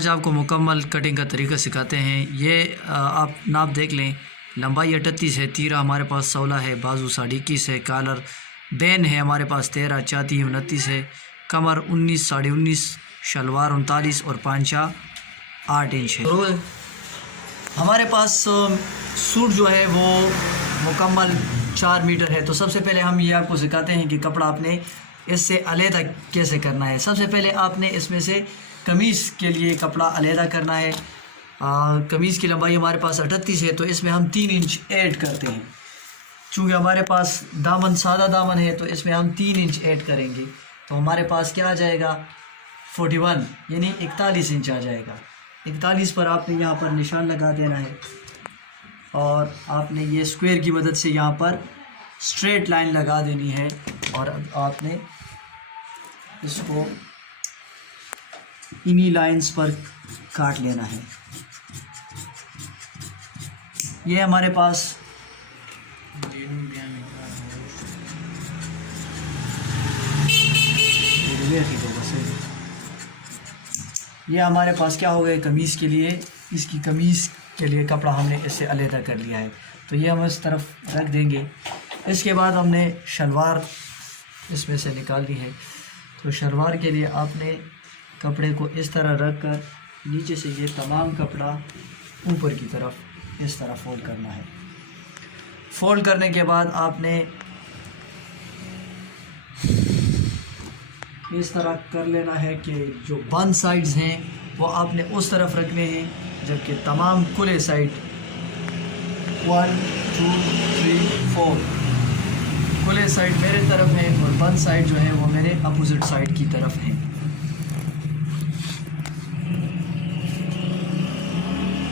आज आपको मुकम्मल कटिंग का तरीका सिखाते हैं। ये आप नाप देख लें, लंबाई 38 है, तीरा हमारे पास 16 है, बाजू 21.5 है, कॉलर बैन है हमारे पास 13, छाती 29 है, कमर 19, 19.5, शलवार 39 और पांचा 8 इंच है। हमारे पास सूट जो है वो मुकम्मल 4 मीटर है। तो सबसे पहले हम ये आपको सिखाते हैं कि कपड़ा आपने इससे अलहदा कैसे करना है। सबसे पहले आपने इसमें से कमीज़ के लिए कपड़ा अलहदा करना है। कमीज़ की लंबाई हमारे पास 38 है, तो इसमें हम 3 इंच ऐड करते हैं। चूँकि हमारे पास दामन सादा दामन है, तो इसमें हम 3 इंच ऐड करेंगे, तो हमारे पास क्या आ जाएगा 41 यानी 41 इंच आ जाएगा। 41 पर आपने यहाँ पर निशान लगा देना है और आपने ये स्क्वायर की मदद से यहाँ पर स्ट्रेट लाइन लगा देनी है और आपने इसको इन्हीं लाइंस पर काट लेना है। ये हमारे पास ये हमारे पास क्या हो गया कमीज़ के लिए, इसकी कमीज़ के लिए कपड़ा हमने इससे अलहदा कर लिया है, तो ये हम इस तरफ रख देंगे। इसके बाद हमने शलवार इसमें से निकालनी है, तो शलवार के लिए आपने कपड़े को इस तरह रख कर नीचे से ये तमाम कपड़ा ऊपर की तरफ इस तरह फोल्ड करना है। फोल्ड करने के बाद आपने इस तरह कर लेना है कि जो बंद साइड्स हैं वो आपने उस तरफ रखने हैं, जबकि तमाम खुले साइड 1 2 3 4 खुले साइड मेरे तरफ है और बंद साइड जो है वो मेरे अपोजिट साइड की तरफ है।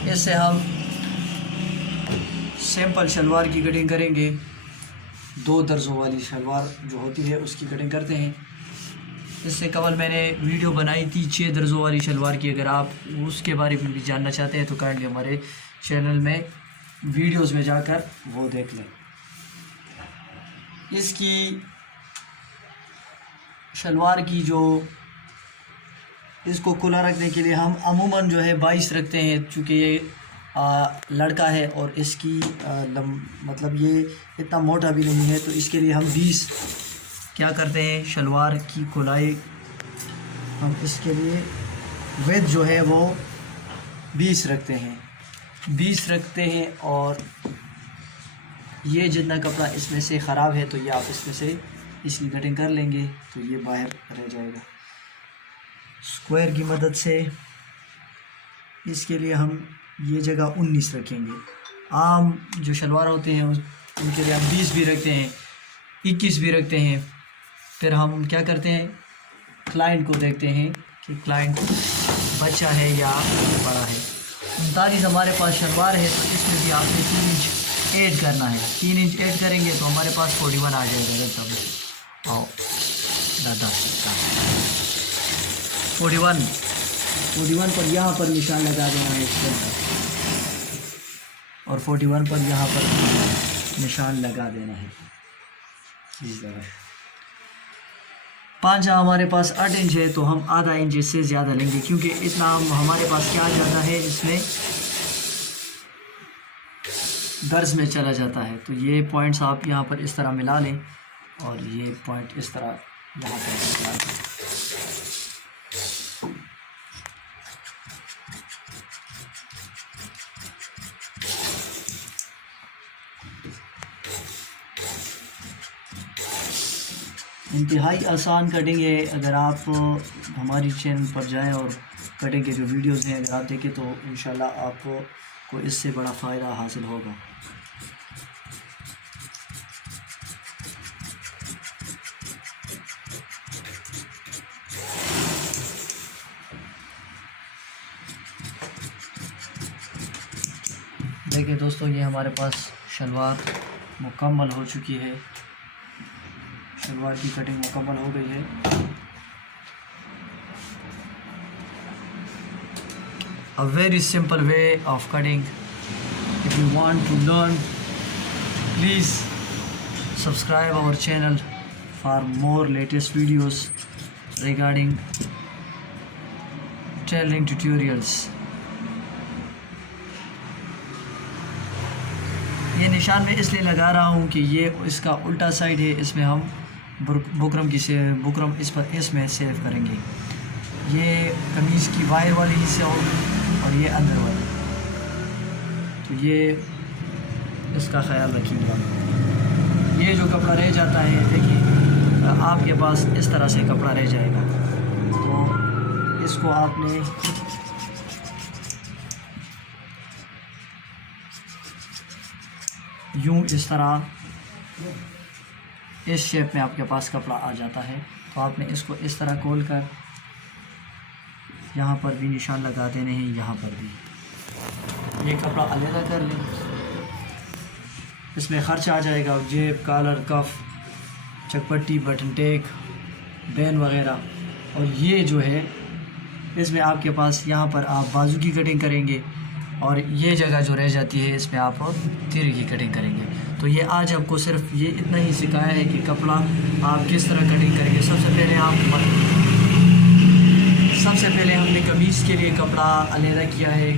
इससे हम सिंपल शलवार की कटिंग करेंगे। 2 दर्जों वाली शलवार जो होती है उसकी कटिंग करते हैं। इससे कबल मैंने वीडियो बनाई थी 6 दर्जों वाली शलवार की। अगर आप उसके बारे में भी जानना चाहते हैं तो काइंडली हमारे चैनल में वीडियोस में जाकर वो देख लें। इसकी शलवार की जो इसको खुला रखने के लिए हम अमूमन जो है 22 रखते हैं, चूँकि ये लड़का है और इसकी मतलब ये इतना मोटा भी नहीं है, तो इसके लिए हम 20 क्या करते हैं शलवार की खुलाई हम इसके लिए विड्थ जो है वो 20 रखते हैं और ये जितना कपड़ा इसमें से ख़राब है तो ये आप इसमें से इसकी कटिंग कर लेंगे तो ये बाहर रह जाएगा। स्क्वायर की मदद से इसके लिए हम ये जगह 19 रखेंगे। आम जो शलवार होते हैं उनके लिए हम 20 भी रखते हैं, 21 भी रखते हैं। फिर हम क्या करते हैं क्लाइंट को देखते हैं कि क्लाइंट बच्चा है या बड़ा है। 39 हमारे पास शलवार है, तो इसमें भी आपने 3 इंच ऐड करना है। 3 इंच ऐड करेंगे तो हमारे पास 41 आ जाएगा। आओ दादा 41 पर यहाँ पर निशान लगा देना है इसके और 41 पर यहाँ पर निशान लगा देना है इस तरह। पांचा हमारे पास 8 इंच है, तो हम आधा इंच इससे ज़्यादा लेंगे, क्योंकि इतना हमारे पास क्या ज़्यादा है इसमें दर्ज में चला जाता है। तो ये पॉइंट्स आप यहाँ पर इस तरह मिला लें और ये पॉइंट इस तरह यहाँ पर मिला लें। इंतहाई आसान कटिंग है। अगर आप हमारी चैनल पर जाएं और कटिंग के जो वीडियोस हैं अगर आप देखें तो इंशाल्लाह आपको इससे बड़ा फ़ायदा हासिल होगा। देखिए दोस्तों, ये हमारे पास शलवार मुकम्मल हो चुकी है। शलवार की कटिंग मुकम्मल हो गई है। A very simple way of cutting. If you want to learn, please subscribe our channel for more latest videos regarding tailoring tutorials. ये निशान मैं इसलिए लगा रहा हूँ कि ये इसका उल्टा साइड है, इसमें हम बुकरम इसमें सेव करेंगे। ये कमीज़ की वायर वाली हिस्सा होगी और ये अंदर वाली, तो ये इसका ख्याल रखिएगा। ये जो कपड़ा रह जाता है, देखिए आपके पास इस तरह से कपड़ा रह जाएगा, तो इसको आपने यूँ इस तरह इस शेप में आपके पास कपड़ा आ जाता है, तो आपने इसको इस तरह खोल कर यहाँ पर भी निशान लगा देने हैं, यहाँ पर भी। ये कपड़ा अलग कर लें, इसमें ख़र्च आ जाएगा जेब, कॉलर, कफ, चकपट्टी, बटन टेक, बैन वगैरह। और ये जो है इसमें आपके पास यहाँ पर आप बाजू की कटिंग करेंगे और ये जगह जो रह जाती है इसमें आप तीरे की कटिंग करेंगे। तो ये आज आपको सिर्फ ये इतना ही सिखाया है कि कपड़ा आप किस तरह कटिंग करेंगे। सबसे पहले हमने कमीज़ के लिए कपड़ा अलहदा किया है,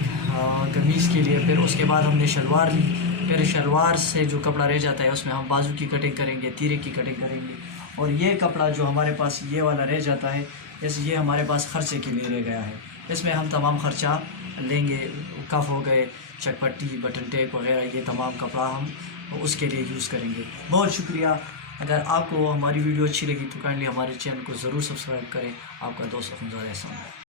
कमीज़ के लिए, फिर उसके बाद हमने शलवार ली, फिर शलवार से जो कपड़ा रह जाता है उसमें हम बाजू की कटिंग करेंगे, तीरे की कटिंग करेंगे। और ये कपड़ा जो हमारे पास ये वाला रह जाता है, जैसे ये हमारे पास ख़र्चे के लिए रह गया है, इसमें हम तमाम ख़र्चा लेंगे। कफ हो गए, चकपट्टी, बटन टेप वगैरह, ये तमाम कपड़ा हम उसके लिए यूज़ करेंगे। बहुत शुक्रिया। अगर आपको हमारी वीडियो अच्छी लगी तो काइंडली हमारे चैनल को ज़रूर सब्सक्राइब करें। आपका दोस्त अफजल एहसान।